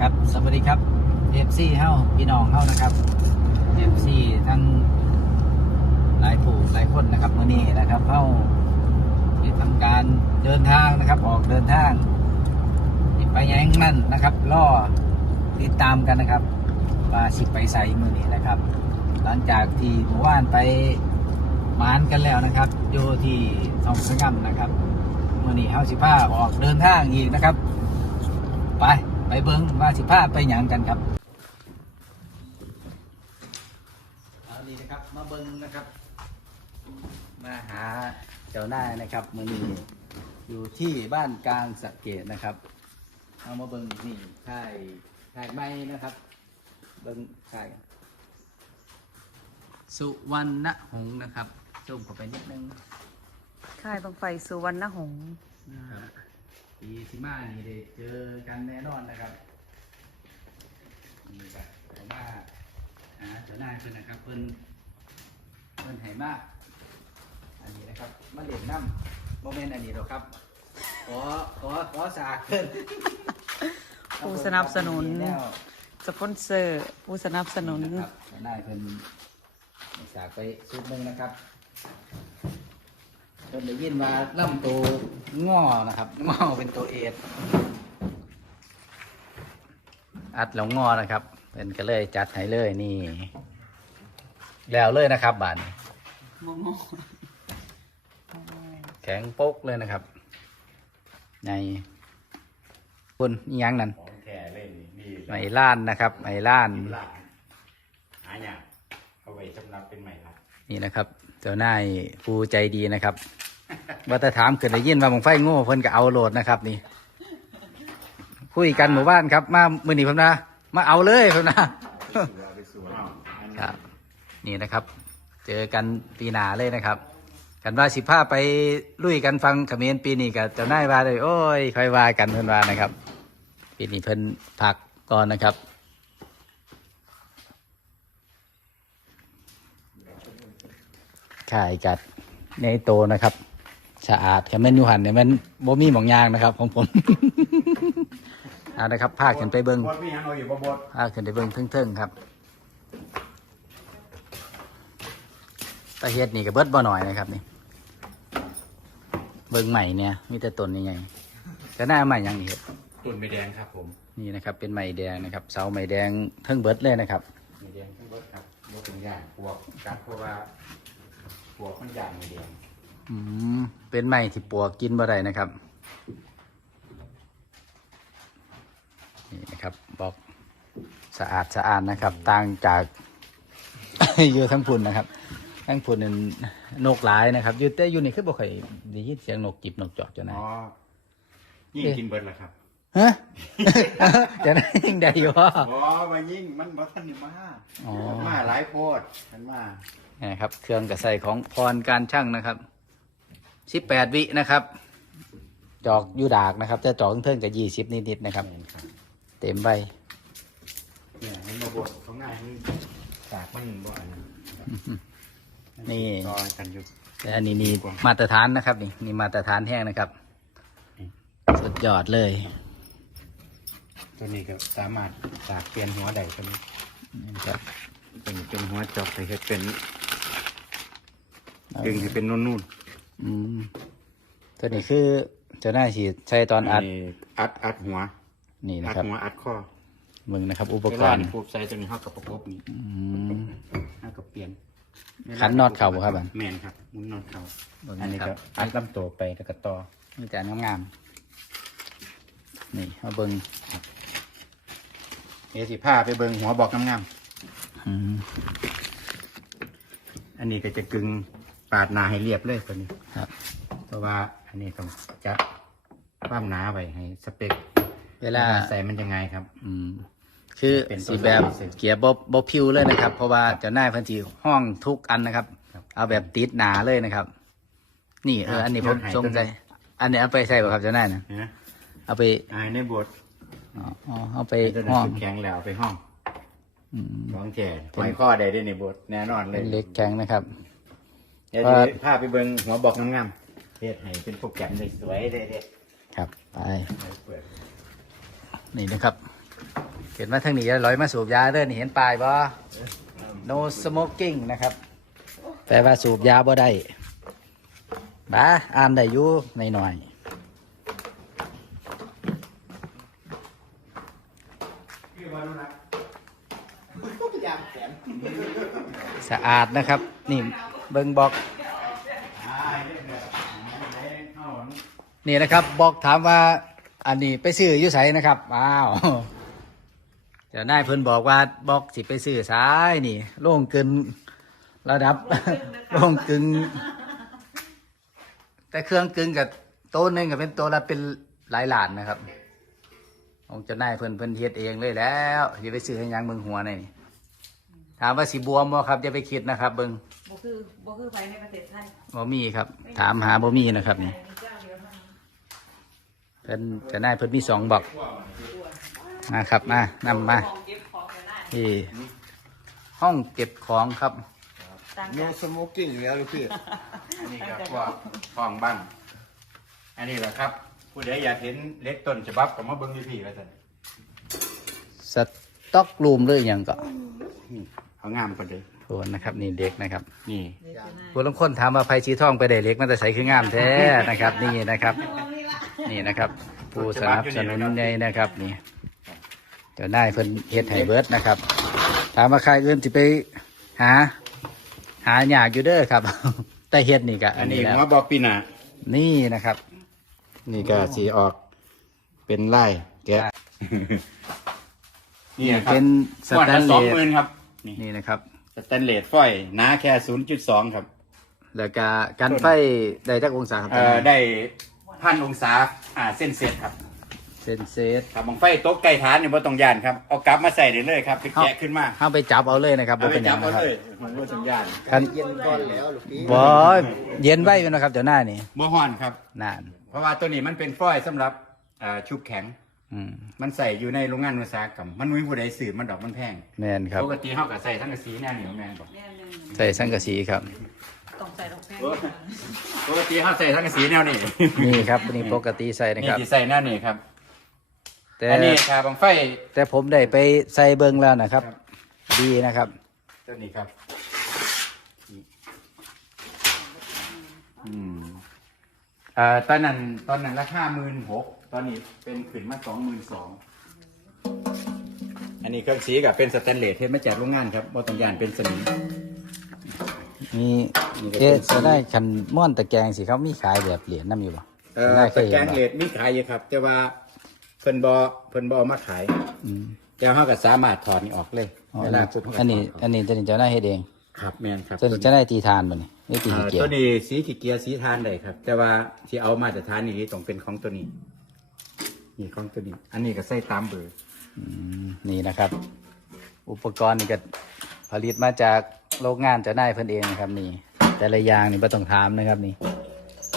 ครับ สวัสดีครับเอฟซีเฮาพี่น้องเฮานะครับเอฟซีทั้งหลายผู้หลายคนนะครับมื่อนี้นะครับเฮาได้ทำการเดินทางนะครับ ออกเดินทางไปแยังนั่นนะครับล่อติดตามกันนะครับว่าสิไปใส่มือนี้นะครับ หลังจากที่เมื่อวานไปหมานกันแล้วนะครับอยู่ที่ทองสงามนะครับมื่อนี้เฮาสิพาออกเดินทางอีกนะครับ ไป ไปเบิ้งว่าสิพาไปหยังกันครับเอาดีนะครับ มาเบิ้งนะครับ มาหาเจ้านายนะครับมือนี้อยู่ที่บ้านกลางสะเกดนะครับ เอามาเบิ้งนี่ค่ายค่ายไม้นะครับ เบิ้งค่ายสุวรรณหงส์นะครับ ซูมเข้าไปนิดนึง ค่ายบังไฟสุวรรณหงษ์ครับ ปีที่มานี่ได้เจอกันแน่นอนนะครับนี่ครับผมว่าหาเจ้านายเพิ่นนะครับเพิ่นเพิ่นให้มาก อันนี้นะครับมาเล่นน้ำโมเมนต์อันนี้หรอกครับ ขอขอขอสากเพิ่นผู้สนับสนุน แล้วสปอนเซอร์ผู้สนับสนุน นะครับเจ้านายเพิ่นให้สากไปชุดหนึ่งนะครับ เพิ่นได้ยินว่าล่ำตัวง้อนะครับง้อเป็นตัวเอดอัดแล้วงอนะครับ เป็นก็เลยจัดให้เลยนี่ แล้วเลยนะครับบานนี้แข็งโป๊กเลยนะครับ ในคุณอิหยังนั่นของแท้เลยนี่นี่ไม้ล้านนะครับไม้ล้านหลานหาอย่างเอาไว้สำหรับเป็นใหม่ละนี่นะครับ เจ้านายผู้ใจดีนะครับ ว่าแต่ถามเกิดได้ยินว่าบังไฟโง่เพิ่นก็เอาโหลดนะครับ นี่ คุยกันหมู่บ้านครับ มามือหนี้เพิ่นะ มาเอาเลยเพิ่นะนนี้ครับ นี่นะครับ เจอกันปีหนาเลยนะครับ กันว่าสิพาไปลุยกันฟังเขมรปีนี้กับเจ้านายว่าเลยโอ้ยค่อยว่ากันเพิ่นว่านะครับ ปีนี้เพิ่นพักก่อนนะครับ ขายกัดในโตนะครับสะอาดแค่แม่นอยูหันเนี่ยมันบ่มีหมองยางนะครับ ของผมเอานะครับพาขึ้นไปเบิ้งบดมียังเอาอยู่บ่บดพาขึ้นไปเบิ้งเทิงๆครับตาเฮ็ดนี่ก็เบิดบ่หน่อยนะครับนี่ เบิ้งใหม่เนี่ยมีแต่ต้นยังไงก็น่าใหม่ยังนี่เฮ็ดตุ่นไม่แดงครับผมนี่นะครับ เป็นไหม้แดงนะครับ เสาไหม้แดงเทิงเบิดเลยนะครับไม่แดงทั้งบดครับบดเป็นอย่างปวกกัดเพราะว่า ปวกมันอย่างไม่แดงอืมเป็นไหม้ที่ปวกกินบ่ได้นะครับนี่นะครับบอกสะอาดสะอาดนะครับ ต่างจาก อยู่ทั้งพุ่นนะครับทั้งพุ่นนั่นนกหลายนะครับอยู่แต่อยู่นี่คือบ่ค่อยได้ยินเสียงนกจิบนกจอกจ้ะนาอ๋ยอยิ่งกินเบิดละครับ ฮะจะได้ยังได้อยู่วะอ๋อมายิ่งมันบ่ทันได้มาอ๋อมันมาหลายโพดมันมานี่นะครับเครื่องกระใส่ของพรการช่างนะครับสิบแปดวินะครับ จอกอยูดากนะครับแต่จอกเพิ่งจะยี่สิบนิดๆนะครับแม่นครับเต็มใบเนี่ยมันมาบดของง่ายมันสากมันบ่อันนั้นนี่ต่อกันอยู่แต่อันนี้นี่มาตรฐานนะครับ นี่นี่มาตรฐานแห้งนะครับ สุดยอดเลย ตัวนี้ก็สามารถสากเปลี่ยนหัวได้ตัวนี้นี่นะครับเป็นเป็นหัวจอกไปเฮ็ดเป็นดึงให้เป็นนุ่นอืมตัวนี้คือเจะได้สีใช้ตอนๆอัดนี่อัดอัดหัว นี่นะอัดครับหัวอัดข้อมึงนะครับ อุปเวกลารณ์ปุ๊บใส่ตัวนี้เฮากับประกบนี่อืมเฮากับเปลี่ยนขันน็อตเข้าบ่ครับอันแม่นครับหมุนน็อตเข้าเบิ่งอันนี้นะคก็รับอัดลำตัวไปแล้วก็ต่อมีแต่งามๆนี่เอาเบิง เดี๋ยวสิพาไปเบิ่งหัวบอกงามอืมๆอันนี้ก็จะกึงปาดหนาให้เรียบเลยตัวนี้ครับ เพราะว่าอันนี้ต้องจะความหนาไว้ให้สเปคเวลาใส่มันยังไงครับ อืม คือเป็นตัวสีแบบเสริมเกียร์บบบบพิวเลยนะครับ เพราะว่าเจ้านายเพันธีห้องทุกอันนะครับครับ เอาแบบติดหนาเลยนะครับ นี่เอออะอันนี้ผมยกให้สงใจตัวนี้อันนี้เอาไปใส่ป่ะครับเจ้านายนะนะเอาไปอายในบท อ๋ออ๋อเอาไปไปตัวนั้ห้องนแข็งแล้วเอาไปห้องอืมร้องแก่ไว้ข้อใดได้ในบทแน่นอนเลเป็ยนเล็กแข็งนะครับ เดี๋ยวว่าจะพาไปเบิ่งหัวบอกงามๆเฮ็ดให้เป็นโปรแกรมได้สวยได้เด็ดครับไปเปิดนี่นะครับเห็นมาทางนี้แล้วร้อยมาสูบยาเด้อนี่เห็นป้ายบ่ no smoking นะครับ แปลว่าสูบยาบ่ได้บ้าอ่านได้อยู่ใน หน่อยๆสะอาดนะครับ นี่เบิ้งบอกนี่นะครับบอกถามว่าอันนี้ไปซื้ออยุไสนะครับอ้าวเจ้านายเพิ่นบอกว่าบอกสิไปซื้อสายนี่โล่งเกินระดับโล่งกึงแต่เครื่องกึงกับโต๊ะหนึงกับเป็นโต๊ะละเป็นหลายหลานนะครับ องค์เจ้านายเพิ่นเพิ่นเฮ็ดเองเลยแล้วสิไปซื้อให้หยังเบิ่งหัวนี่ถามว่าสิบวมบ่ครับอย่าไปคิดนะครับ เบิ่งบ่คือบ่คือไปในประเทศไทยบ่มีครับ ถามหาบ่มีนะครับนี่เพิ่นจะได้เพิ่นมีสองบอกมาครับมานำมาของเก็บของกันได้ที่ห้องเก็บของครับต่างโนกันสโมกิ้งอยู่แล้วลูกพี่อันนี้ก็พวกฟองบ้างอันนี้แหละครับ ผู้ใดอยากเห็นเล็กต้นฉบับก็มาเบิ่งพี่ๆก็ได้สต็อกรูมหรืออหยังก็นี่เอางามกว่าเด้อโทษนะครับนี่เด็กนะครับนี่ ผู้ลางคนถามว่าไฟสีทองไปได้เล็กมันจะใส่คืองามแท้นะครับ นี่นะครับ นี่นะครับ ผู้สนับสนุนในนะครับนี่เจ้านายเพิ่นเฮ็ดไห้เบิร์ดนะครับ ถามว่าใครอื่นสิไปหา หาอยากอยู่เด้อครับ แต่เฮ็ดนี่ก็อัอันนนี้นี้แล้วหัวบอกปีหนานี่นะครับ นี่ก็สีออกเป็นไล่แกะนี่นะครับเป็นสก้อนแตละนเลสองสหมื่นครับนี่นี่นะครับสแตนเลสฟอยล์หนาแค่ศูนย์จุดสองครับ แล้วก็การไฟได้จักองศาครับเอ่อได้พันองศาอ่าเส้นเสร็จครับเซนเซสครับบังไฟโต๊ะไก่ฐานเนี่ยบ่ต้องย่านครับเอากลับมาใส่ได้เลยครับไปแกะขึ้นมาเข้าไปจับเอาเลยนะครับเอาบ่ไปเป็นหจัยับงเอานะครับเลยมันบ่ต้องย่านคันเย็นก่อนแล้วลูกพี่บอเย็นไว้เป็นนะครับเดี๋ยวหน้านี่บ่ฮ้อนครับนาน เพราะว่าตัวนี้มันเป็นฟอยล์สำหรับอ่าชุบแข็ง อืมมันใส่อยู่ในโรงงานอุตสาหกรรม มันไม่มีผู้ใดสืบมันดอกมันแพง แมนครับ ปกติเฮาก็ใส่ทั้งกระสีแน่เหนียวแม่นบ่แม่นึงใส่สังกะสีครับ ต้องใส่ดอกแพงปกติเฮาใส่ทั้งกระสีแนวนี้ นี่ครับนี่ปกติใส่นะนี่ครับ ที่ใส่แนวนี้ครับ แต่อันนี้ครับบังไฟแต่ผมได้ไปใส่เบิงแล้วนะครับ ดีนะครับ ตัวนี้ครับอืมเอ่อตอนนั้นตอนนั้นราคาหมื่นหกตอนนี้เป็นขึ้นมาสองหมื่นสองอันนี้เครื่องสีกับเป็นสแตนเลสเทมาจากโรงงานครับบอต้องยานเป็นสนิมนี่นี่ก็เป็นเอ๊ะจะได้คันม่อนตะแกรงสิเขามีขายแบบเหรียญน้ำอยู่ป่ะเอ่อน่าสเคยแกเห็นนบ่เลสมีขายอยู่ครับ แต่ว่าเพิ่นบอเพิ่นบเอามาขายอืมแต่เขาก็สามารถถอดนี่ออกเลยอ๋อเวลาปุ๊บเขาก็อันนี้ถดอันนี้จะนี่เจะได้เฮ็ดเองครับแมนครับจะจะได้ตีทานบ่นี่ นี่ตีเอ่ขี้อเกียจตัวนี้สีขีเกียร์สีทานได้ครับ แต่ว่าที่เอามาจากทานนี่ต้องเป็นของตัวนี้ นี่ของตัวนี้ อันนี้ก็ใส่ตามเบอร์อืมนี่นะครับ อุปกรณ์นี่ก็ผลิตมาจากโรงงานเจะได้เพิ่นเองนะครับ นี่ แต่ละอย่างนี่ไม่ต้องถามนะครับ นี่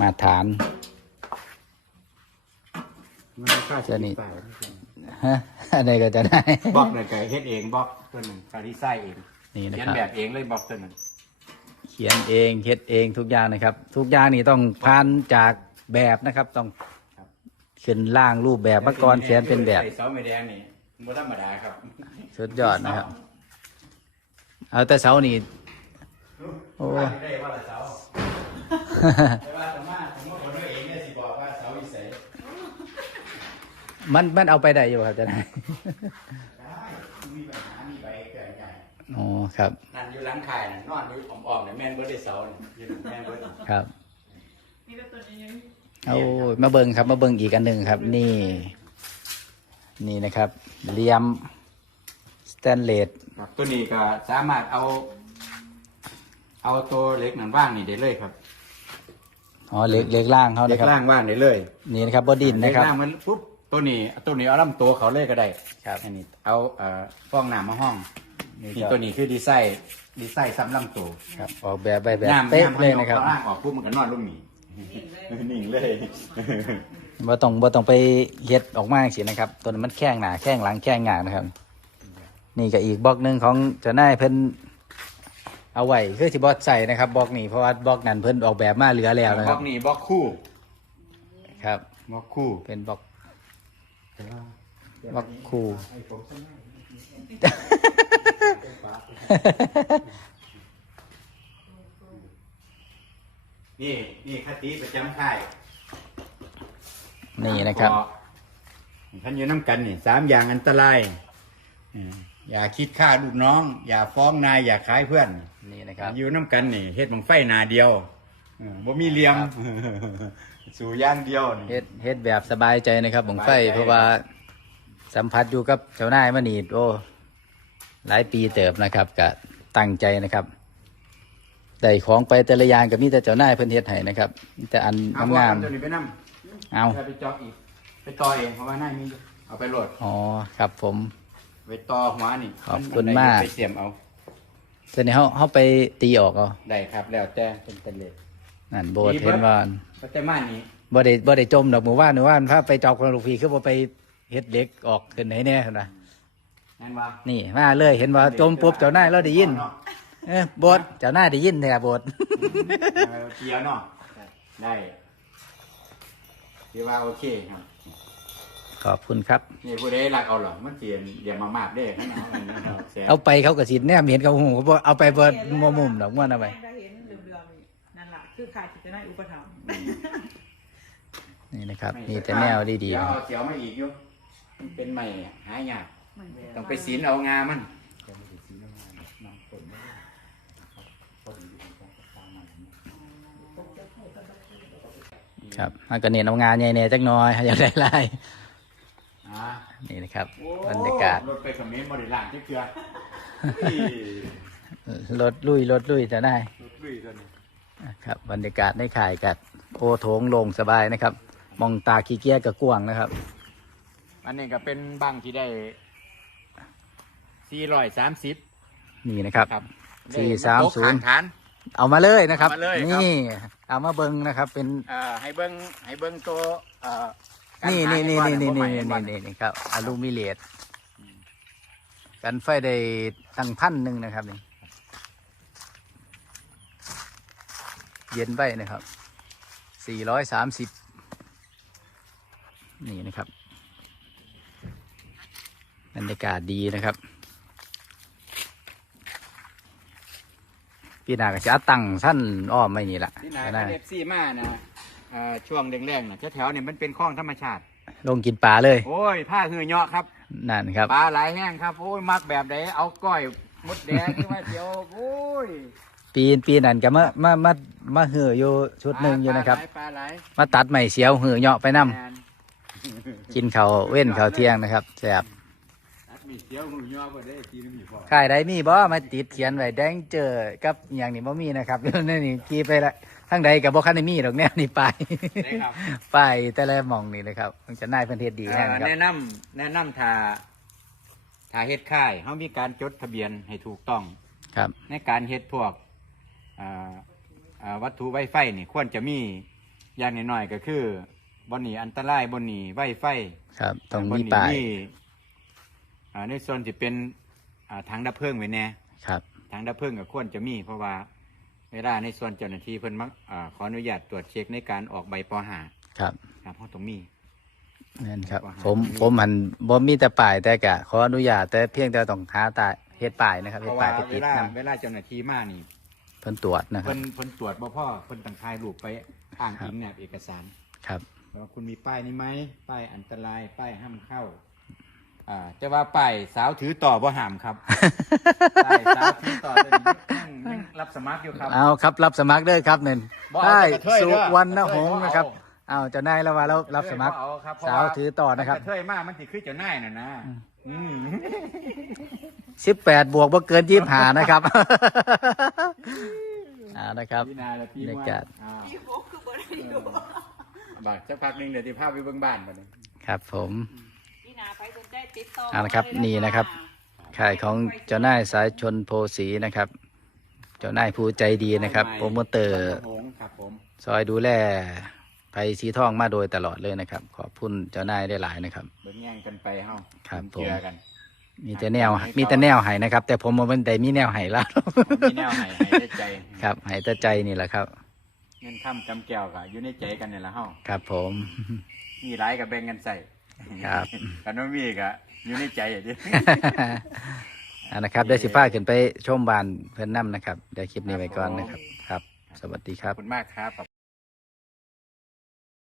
มาตรฐาน มันค่าตัวนี้เปล่าฮะอันนี้ก็จะได้ บล็อกเนี่ยก็เฮ็ดเองบล็อกตัวหนึงการดีไซน์เองนี่นะเขียนครับ แบบเองเลยบล็อกตัวหนึง เขียนเองเฮ็ดเองทุกอย่างนะครับ ทุกอย่างนี่ต้องผ่านจากแบบนะครับ ต้องขึ้นล่างรูปแบบมาก่อนเขียนเป็นแบบใส่เสาไม้แดงนี่บ่ธรรมดาครับ สุดยอดนะครับ เอาแต่เสานี่โอ้ว่าได้ว่าละเสาแต่ว่าสามารถผมว่าคนเอาเองเนี่ยสิบอกว่าเสาอีใสมันมันเอาไปได้อยู่ครับเจะได้ได้มีปัญหามีใบเกิดใหญ่ อ๋อครับ นั่นอยู่หลังคายน่ะนอนอยู่อ่อมๆเนี่ยแม่นเบิดได้เสานี่อยู่แม่นเบิดครับ นี่เป็นตัวนี้เอามาเบิงครับ มาเบิงอีกอันหนึ่งครับ นี่ นี่นะครับเหลี่ยมสแตนเลสครับตัวนี้ก็สามารถเอา เอาตัวเล็กนั่นว่างนี่ได้เลยครับอ๋อเหล็กเหล็กล่างเขาเล็นะกครับล่างว่างได้เลยนี่นะครับบดินเล็นะกครับ ล่างมันปุ๊บตัวนี้ตัวนี้เอาลำตัวเขาเลยก็ได้ครับ อันนี้เอาเอ่อฟองน้ำมาห้อง นี่นี่ก็ตัวนี้คือดีไซน์ดีไซน์ซ้ำลำตัวครับ ออกแบบไปแบบน้ำเป๊ะน้ำเลยนะครับอาล่างออกปุ๊บมันก็นอนลงหนีนิ่งเลยบ่ต้องบ่ต้องไปเฮ็ดออกมาสินะครับ ตัวนั้นมันแข้งหนาแข้งหลังแข้งหงางนะครับ นี่ก็อีกบล็อกหนึ่งของเจะนายเพิ่นเอาไว้คือสิบอใส่นะครับบล็อกนี้เพราะว่าบล็อกนั้นเพิ่นออกแบบมาเหลือแล้วนะบคล็รัอบกนี้บล็อกคู่ ครับบล็อกคู่เป็นบล็อกบล็อกคู่ ไอ้ผมใช่ไหมนี่ นี่คติประจำค่ายนี่นะครับท่านอยู่น้ำกันนี่สามอย่างอันตรายอืมอย่าคิดฆ่าลูกน้อง อย่าฟ้องนายอย่าขายเพื่อน นี่นะครับ อยู่น้ำกันนี่เฮ็ดบังไฟหนาเดียวเออบ่มีเหลี่ยมสู่อย่างเดียวนี่เฮ็ดเฮ็ดแบบสบายใจนะครับบังไฟสบายใจเพราะว่าสัมผัสอยู่กับเจ้านายมานี่โอ้ หลายปีเติบนะครับก็ตั้งใจนะครับได้ของไปแต่ละอย่างก็มีแต่เจ้านายเพิ่นเฮ็ดให้นะครับมีแต่อันเอางามตัวนี้ไปนํๆเอาไปจอกอีก ไปต่อเองเพราะว่าหน้ามีอยู่เอาไปโหลดอ๋อครับผม ไปต่อหัวนี่ขอบคุณนไหนมาก ไปเสียมเอาเสร็จนี้เฮาเฮาไปตีออกเอาได้ครับ แล้วแต่เป็นเป็นเลย นั่นโบสถ์เห็นว่าปัจจัยมานี่บ่ได้บ่ได้จมดอกหมู่บ้านหมู่บ้านพาไปจอกของลูกพี่คือบ่ไปเฮ็ดเหล็กออกขึ้นให้แน่พุ่นน่ะ นั่นว่านี่มาเลยเห็นว่าจมปุ๊บเจ้านายเราได้ยินเอ้ยโบสถ์เจ้านายได้ยินแท้โบสถ์เออเกียวเนาะได้ที่ว่าโอเคครับ ขอบคุณครับ นี่ผู้ใดรักเอาเหรอมันเสียนเดี๋ยวมามากเด้ขนาดนั้นนะครับแซ่บเอาไปเขาก็สิแนมเห็นเขาหูเขาบอกเอาไปเบิดมัวมุมดอกว่าเอาไปได้เห็นเดือมๆนี่นั่นแหละคือขายกิจนาอุปถัมภ์นี่นะครับนี่แต่แนวดีเดี๋ๆยวนะคเอารับเสียวมาอีกอยู่มันเป็นใหม่หายาก ต้องไปศีลเอางามันครับมันก็เน้นเอางานใหญ่ๆจักหน้อยอยากได้ลายอ่านี่นะครับโอ้บรรยากาศ รถไปเขมิ้นบริล่างที่เกลือรถลุยรถลุยจะได้รถลุยตัวนี้ครับบรรยากาศในข่ายกัดโอโถงโลงสบายนะครับ มองตาขี้เกียจกับกวางนะครับ อันนี้ก็เป็นบังที่ได้ สี่ร้อยสามสิบนี่นะครับ ครับสี่สามศูนย์ฐาน เอามาเลยนะครับ เอามาเลยครับ นี่เอามาเบิ้งนะครับ เป็นเอ่อให้เบิ้งให้เบิ้งตัวเอ่อการนี่หานี่นี่ให้นี่ว่านี่เยนี่บ่ใหม่นี่นี่ครับอลูมิเลียตกันไฟได้ตั้งพันหนึ่งนะครับนี่เย็นไปนะครับสี่ร้อยสามสิบนี่นะครับบรรยากาศดีนะครับ พี่นาก็จะเอาตั้งสั้นอ้อมไม่นี่ละที่ไหนได้เอฟซีมานะเอ่อช่วงแรงๆนะแถวๆเนี่ยมันเป็นคลองธรรมชาติ ลงกินปลาเลยโอ้ยผ้าหือเหยาะครับนั่นครับ ปลาหลายแห้งครับ โอ้ยมักแบบไหนเอาก้อยมดแดงขึ้นมาเดียวโอ้ยปีนปีนั้นก็มามามามาเหืออยู่ชุดหนึ่งอยู่นะครับ ปลาหลายมาตัดใหม่เสียวเหือเหยาะไปปนํลาหลายแมนกินเขาวเว้นเขาวเที่ยงนะครับแซ่บตัด มีเสียวหือเหยาะบ่ได้ทีนึงอยู่พอขายได้มีบ่มาติดเขียนไว้แดงเจอกับอหย่างนี้บ่มีนะครับนี่นี่กีไปละทั้งใดกับบ่คันได้มีดอกแนวนี่ไป ได้ครับไปแต่ละหมองนี่นะครับมันจะน่ายเพิ่นเฮ็ดดีเอ่แน่อนะครับแนะนำแนะนำถ้าถ้าเฮ็ดค่ายเขามีการจดทะเบียนให้ถูกต้อง ครับ ในการเฮ็ดพวกอ่าอ่าวัตถุไวไฟนี่ควรจะมีอย่างน้อยๆก็คือบนนี้อันตรายบนนี้ไวไฟครับต้องบมีนนี้ป้าย อ่าในส่วนที่เป็นอ่าถังดับเพลิงไว้แน่ครับ ถังดับเพลิงก็ควรจะมี เพราะว่าเวลาในส่วนเจ้าหน้าที่เพิ่นมักอ่าขออนุญาตตรวจเช็คในการออกใบปหาครับครับเขาต้องมีนั่นครับ ว่าหา ผมตรงนี้ผมหันบ่มีแต่ป้ายแต่กะขออนุญาตแต่เพียงแต่ต้องหาตาเฮ็ดป้ายนะครับเพเฮ็ดราะป้าว่ายไปเวติดลานํเวลาเจ้าหน้าที่มานี่เพิ่นตรวจนะครัเพิ่บ นเพิ่นตรวจบ่พ่อเพิ่นต้องถ่ายรูปไปอ้างอิงแนบเอกสารครับ ว่าคุณมีป้ายนี้ไหมป้ายอันตรายป้ายห้ามเข้า อ่าแต่ว่าป้ายสาวถือต่อบ่ห้ามครับ ป้ายสาวถือต่อตัวนี้ยังยังรับสมัครอยู่ครับ เอาครับรับสมัครเด้อครับเน่นบ่เอาได้แต่กระเทยเด้อ สุวรรณหงส์นะครับกระเทยบ่เอาเจ้านายแล้วว่าเรารับสมัคร เอาครับเพระสาวถือต่อนะครับกระเทยมากมันสิคือเจ้านายน่ะนะอืมสิบแปดบวกบ่เกินยี่หานะครับเอานะครับ พี่นาและพี่บรรว่ายากาศ อ่าพี่โฟคือบ่ได้อยู่บักสักพักหนึงเดี๋ยวที่พาไปเบิ่งบ้านบัดนี้ครับผม เอาละครับนี่นะครับข่ายของเจ้านายสายชนโพสีนะครับ เจ้านายผู้ใจดีนะครับโปรโมเตอร์หงส์ครับผมซอยดูแลไปสีทองมาโดยตลอดเลยนะครับ ขอบคุณเจ้านายได้หลายนะครับเบิ่งแย่งกันไปเฮาครับเจือผมกันมีแต่แนวมีแต่แนวให้นะครับ แต่ผมมันได้มีแนวให้แล้วมีแนวให้ให้ได้ใจครับให้แต่ใจนี่แหละครับเงินข้ามกำแก้วก็อยู่ในใจกันนี่แหละเฮาครับผม มีหลายกับแบ่งกันใส่ ครับกันว่ามีก็อยู่ในใจอะดิอ่านะครับได้สิพาขึ้นไปชมบ้านเพื่อนน้ำนะครับเดี๋ยวคลิปนี้ไว้ก่อนนะครับ ครับ สวัสดีคขรัอบบคุณมากครับ